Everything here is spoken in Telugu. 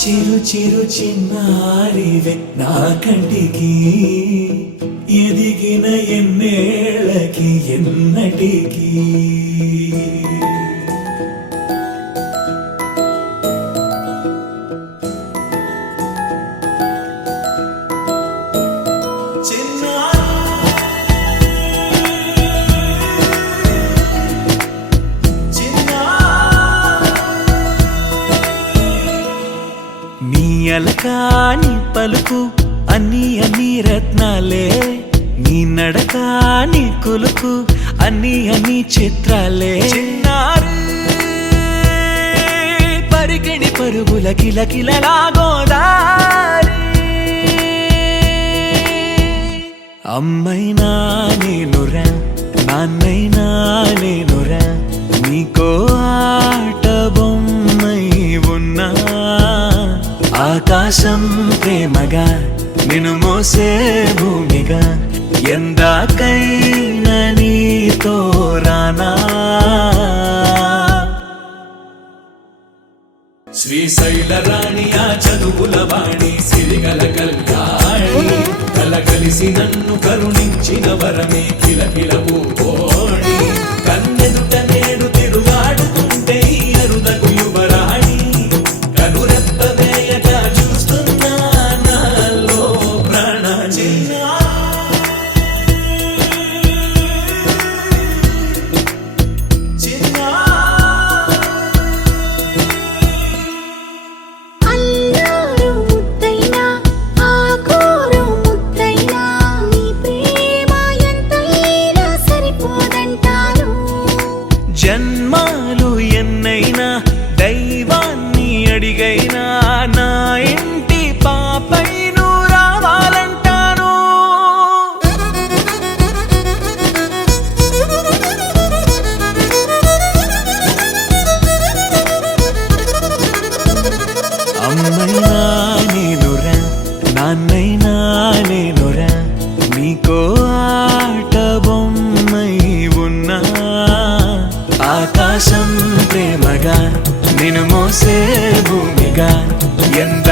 చిరు చిరు చిన్నారివే నా కంటికి ఎదిగిన ఎన్నేళ్ళకి ఎన్నటికి అలకాని పలుకు అన్ని అన్ని రత్నాలే నీ నడక నీ కులుకు అన్ని అన్ని చిత్రాలే చిన్నారు పరికిణి పరుగుల కిలకిలలా గోదారి అమ్మైనా నేనురా నాన్నైనా నేనురా నీకో ఆట బొమ్మై ఉన్నా ఆకాశం ప్రేమగా నిన్ను మోసే భూమిగా ఎందాకైనా నీతో రానా శ్రీశైల రాణి ఆ చదువుల వాణి సిరిగల కళ్యాణి కలగలిసి నన్ను కరుణించిన వరమే కిలకిల పూకోణి కన్నెదుట నేడు తిరుగాడుతుంటే అరుదకు యువరాణి కనురెప్ప వేయగా చూస్తున్నా నాలో ప్రాణ జన్మాలు ఎన్నైనా దైవాన్ని అడిగైనా నా ఇంటి పాపై నువ్వు రావాలంటాను అమ్మైనా నేనురా నాన్నైనా నేనురా నీకో ఆట బొమ్మై ఉన్నా ఆకాశం ప్రేమగా నిన్ను మోసే భూమిగా ఎంత